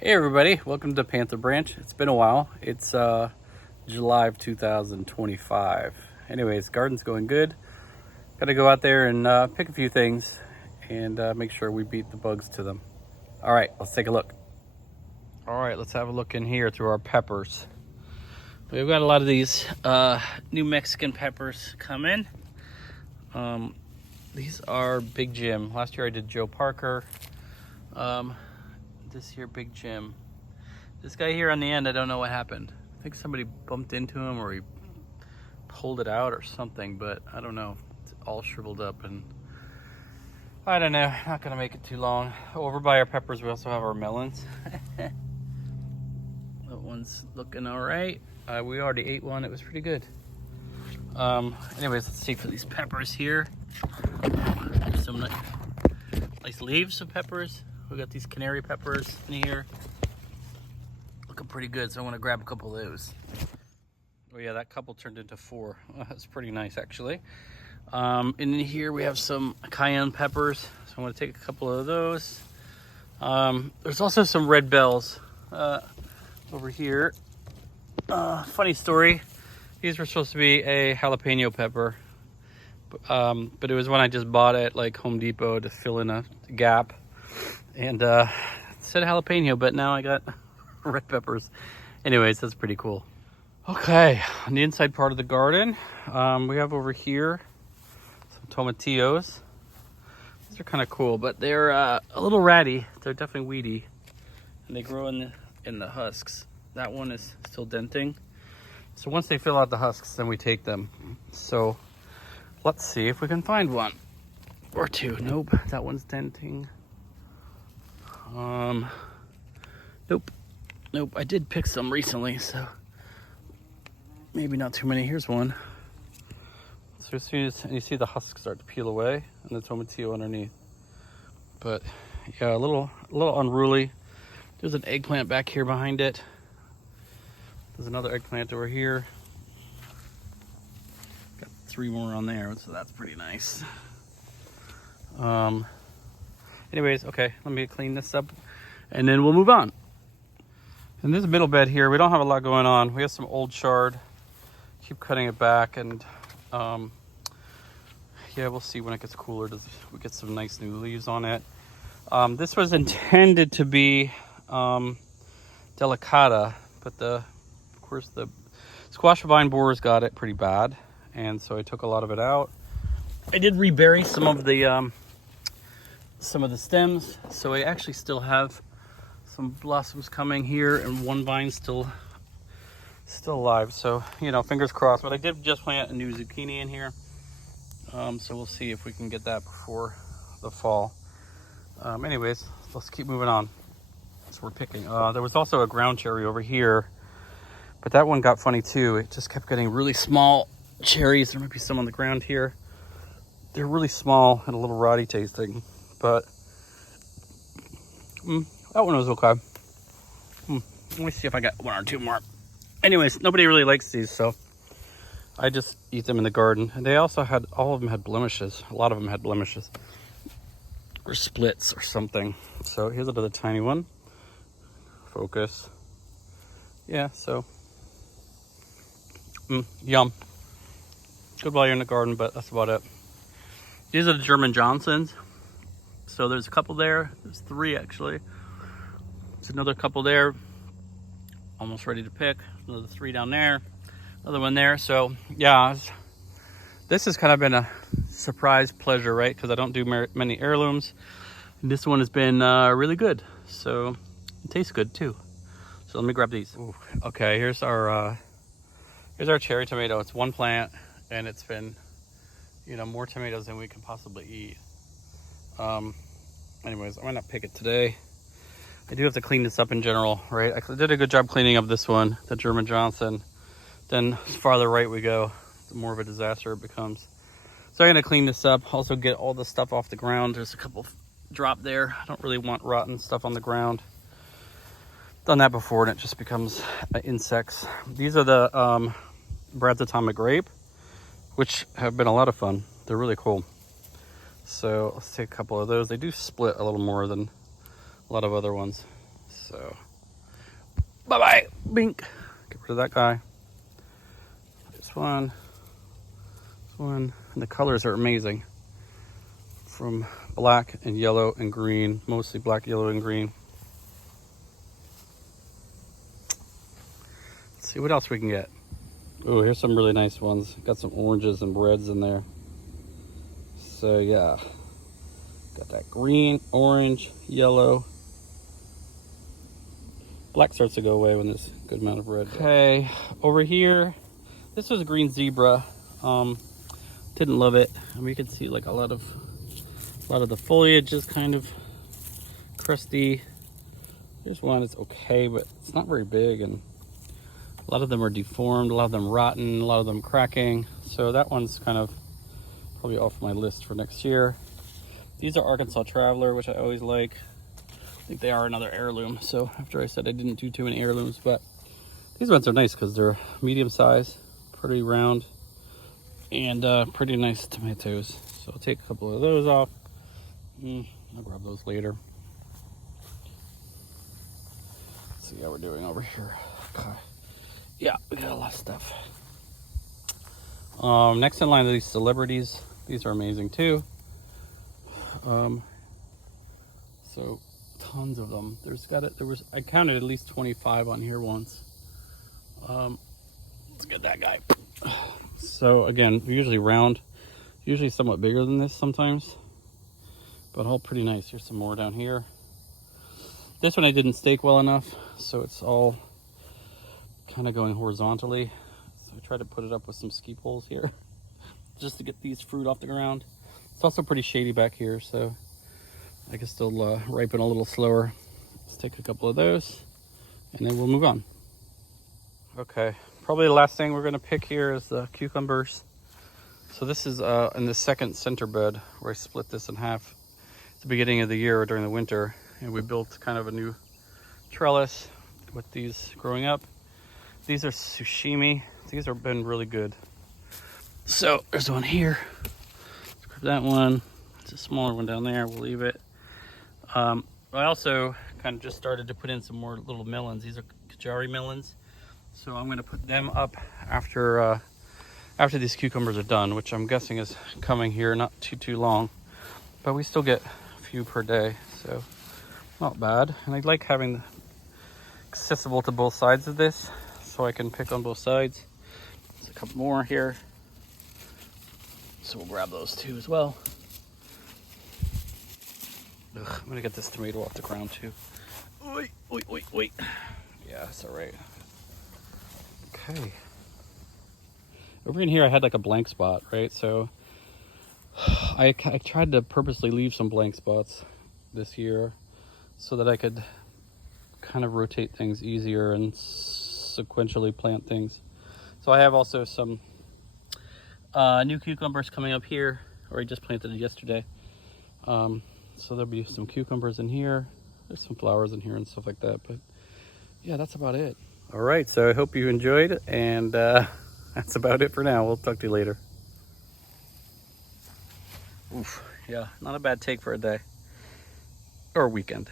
Hey everybody, welcome to Panther Branch. It's been a while. It's July of 2025. Anyways, garden's going good. Gotta go out there and pick a few things and make sure we beat the bugs to them. All right, let's take a look. All right, let's have a look in here through our peppers. We've got a lot of these New Mexican peppers coming. These are Big Jim. Last year I did Joe Parker. This here, Big Jim. This guy here on the end, I don't know what happened. I think somebody bumped into him or he pulled it out or something, but I don't know. It's all shriveled up and I don't know. Not gonna make it too long. Over by our peppers, we also have our melons. That one's looking all right. We already ate one. It was pretty good. Anyways, let's see for these peppers here. Some nice leaves of peppers. We got these canary peppers in here. Looking pretty good, so I want to grab a couple of those. Oh yeah, that couple turned into 4. That's pretty nice, actually. And in here we have some cayenne peppers, so I want to take a couple of those. There's also some red bells over here. Funny story. These were supposed to be a jalapeno pepper, but it was when I just bought it like Home Depot to fill in a gap. And it said jalapeno, but now I got red peppers. Anyways, that's pretty cool. Okay, on the inside part of the garden, we have over here some tomatillos. These are kind of cool, but they're a little ratty. They're definitely weedy, and they grow in the husks. That one is still denting. So once they fill out the husks, then we take them. So let's see if we can find one or two. Nope, that one's denting. Nope, I did pick some recently, so maybe not too many. Here's one. So as soon as you see the husks start to peel away and the tomatillo underneath. But yeah, a little unruly. There's an eggplant back here behind it. There's another eggplant over here. Got 3 more on there, so that's pretty nice. Anyways, okay, let me clean this up and then we'll move on. In this middle bed here, we don't have a lot going on. We have some old chard. Keep cutting it back and yeah, we'll see when it gets cooler. We get some nice new leaves on it. This was intended to be delicata, but of course the squash vine borers got it pretty bad, and so I took a lot of it out. I did rebury some of the stems, so I actually still have some blossoms coming here and one vine still alive, so you know, fingers crossed. But I did just plant a new zucchini in here, so we'll see if we can get that before the fall. Anyways, let's keep moving on. So we're picking. There was also a ground cherry over here, but that one got funny too. It just kept getting really small cherries. There might be some on the ground here. They're really small and a little rotty tasting, but that one was okay. Let me see if I got 1 or 2 more. Anyways, nobody really likes these, so I just eat them in the garden. And they also all of them had blemishes. A lot of them had blemishes or splits or something. So here's another tiny one. Focus. Yeah, so yum. Good while you're in the garden, but that's about it. These are the German Johnsons. So there's a couple there. There's 3 actually. There's another couple there. Almost ready to pick. Another 3 down there. Another one there. So yeah, this has kind of been a surprise pleasure, right? Because I don't do many heirlooms. And this one has been really good. So it tastes good too. So let me grab these. Ooh, okay, here's our cherry tomato. It's 1 plant, and it's been, you know, more tomatoes than we can possibly eat. Anyways, I might not pick it today. I do have to clean this up in general, right? I did a good job cleaning up this one, the German Johnson. Then the farther right we go, the more of a disaster it becomes. So I'm gonna clean this up. Also get all the stuff off the ground. There's a couple drop there. I don't really want rotten stuff on the ground. Done that before and it just becomes insects. These are the Brad's Atomic Grape, which have been a lot of fun. They're really cool. So let's take a couple of those. They do split a little more than a lot of other ones. So Bye-bye. Bink. Get rid of that guy. This one. This one. And the colors are amazing. From black and yellow and green. Mostly black, yellow, and green. Let's see what else we can get. Oh, here's some really nice ones. Got some oranges and reds in there. So yeah. Got that green, orange, yellow. Black starts to go away when there's a good amount of red. Okay, over here, this was a green zebra. Didn't love it. I mean, you can see like a lot of the foliage is kind of crusty. Here's one that's okay, but it's not very big, and a lot of them are deformed, a lot of them rotten, a lot of them cracking. So that one's kind of probably off my list for next year. These are Arkansas Traveler, which I always like. I think they are another heirloom. So after I said I didn't do too many heirlooms, but these ones are nice because they're medium size, pretty round, and pretty nice tomatoes. So I'll take a couple of those off. I'll grab those later. Let's see how we're doing over here. Okay. Yeah, we got a lot of stuff. Next in line are these celebrities. These are amazing too. So tons of them. I counted at least 25 on here once. Let's get that guy. So again, usually round, usually somewhat bigger than this sometimes, but all pretty nice. Here's some more down here. This one I didn't stake well enough, so it's all kind of going horizontally. So I tried to put it up with some ski poles here just to get these fruit off the ground. It's also pretty shady back here, so I can still ripen a little slower. Let's take a couple of those and then we'll move on. Okay, probably the last thing we're gonna pick here is the cucumbers. So this is in the second center bed where I split this in half at the beginning of the year during the winter, and we built kind of a new trellis with these growing up. These are sushimi. These have been really good. So there's one here. Let's grab that one. It's a smaller one down there. We'll leave it. I also kind of just started to put in some more little melons. These are Kajari melons. So I'm going to put them up after these cucumbers are done, which I'm guessing is coming here not too long. But we still get a few per day, so not bad. And I like having accessible to both sides of this, so I can pick on both sides. There's a couple more here, so we'll grab those too as well. Ugh, I'm gonna get this tomato off the ground too. Wait. Yeah, that's all right. Okay. Over in here, I had like a blank spot, right? So I tried to purposely leave some blank spots this year so that I could kind of rotate things easier and sequentially plant things. So I have also some new cucumbers coming up here, or I just planted it yesterday. So there'll be some cucumbers in here. There's some flowers in here and stuff like that, but yeah, that's about it. All right, so I hope you enjoyed, and that's about it for now. We'll talk to you later. Oof, yeah, not a bad take for a day or weekend.